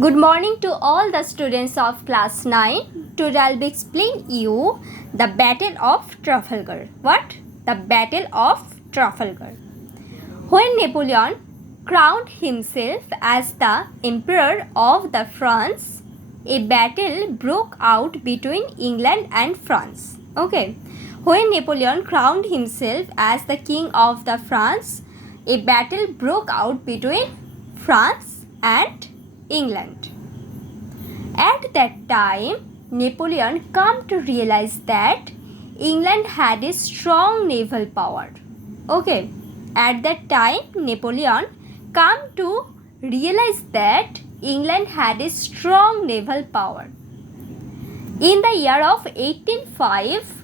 Good morning to all the students of class 9. Today I'll be explaining you the Battle of Trafalgar. What? The Battle of Trafalgar. When Napoleon crowned himself as the Emperor of the France, a battle broke out between England and France. Okay. When Napoleon crowned himself as the King of the France, a battle broke out between France and England. At that time, Napoleon came to realize that England had a strong naval power. Okay, at that time, Napoleon came to realize that England had a strong naval power. In the year of 1805,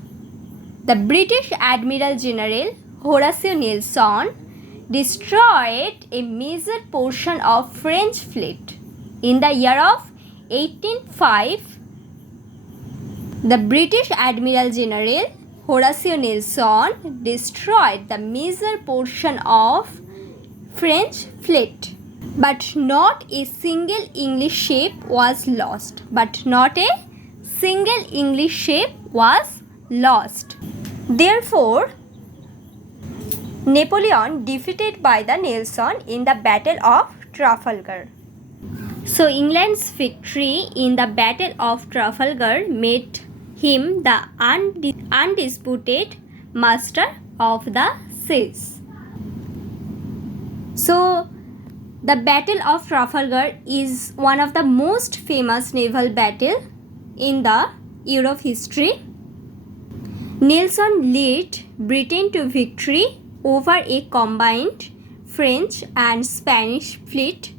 the British Admiral General Horace Nelson destroyed a major portion of French fleet. In the year of 1805, the British Admiral General Horace Nelson destroyed the major portion of French fleet. But not a single English ship was lost. Therefore, Napoleon defeated by the Nelson in the Battle of Trafalgar. So England's victory in the Battle of Trafalgar made him the undisputed master of the seas. So the Battle of Trafalgar is one of the most famous naval battle in the Europe history. Nelson led Britain to victory over a combined French and Spanish fleet,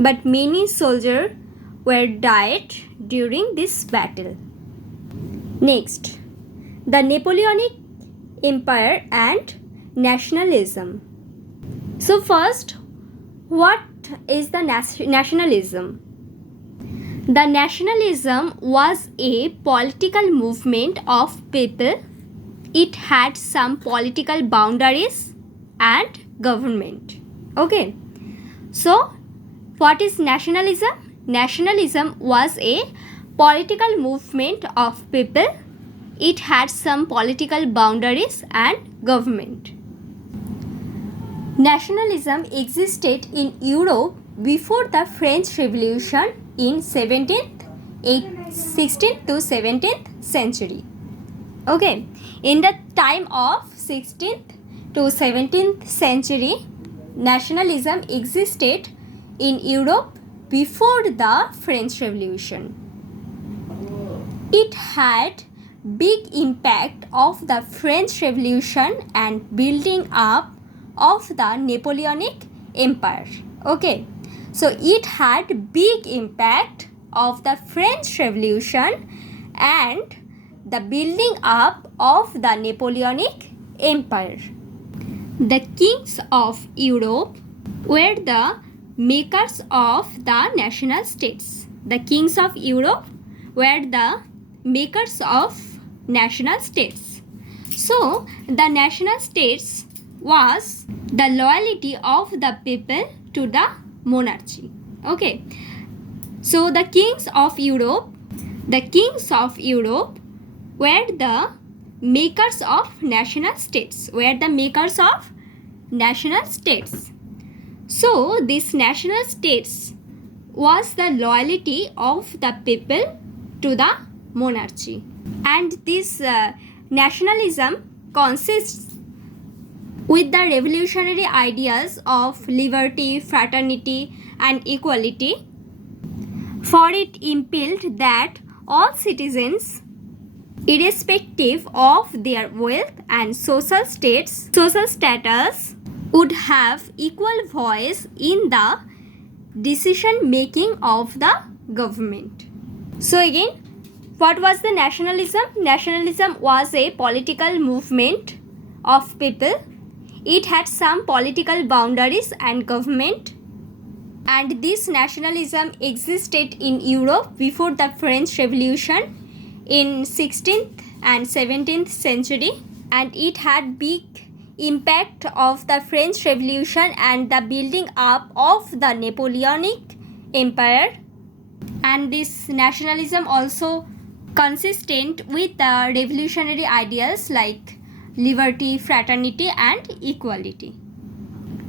but many soldiers were died during this battle. Next, the Napoleonic Empire and nationalism. So first, what is the nationalism? The nationalism was a political movement of people. It had some political boundaries and government. Okay. So, what is nationalism? Nationalism was a political movement of people. It had some political boundaries and government. Nationalism existed in Europe before the French Revolution in 16th to 17th century. Okay, in the time of 16th to 17th century, nationalism existed in Europe before the French Revolution. It had big impact of the French Revolution and building up of the Napoleonic Empire. Okay, so it had big impact of the French Revolution and the building up of the Napoleonic Empire. The kings of Europe were the makers of the national states. The kings of Europe were the makers of national states. So, the national states was the loyalty of the people to the monarchy. Okay. So, the kings of Europe were the makers of national states. So, this national states was the loyalty of the people to the monarchy. And this nationalism consists with the revolutionary ideas of liberty, fraternity, and equality. For it impelled that all citizens, irrespective of their wealth and social status, would have equal voice in the decision making of the government. So again, what was the nationalism? Nationalism was a political movement of people. It had some political boundaries and government. And this nationalism existed in Europe before the French Revolution in 16th and 17th century, and it had big impact of the French Revolution and the building up of the Napoleonic empire, and this nationalism also consistent with the revolutionary ideals like liberty, fraternity, and equality.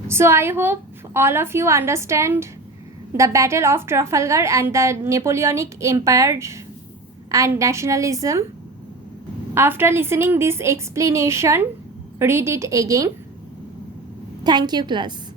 So I hope all of you understand the Battle of Trafalgar and the Napoleonic Empire and nationalism. After listening this explanation, read it again. Thank you, class.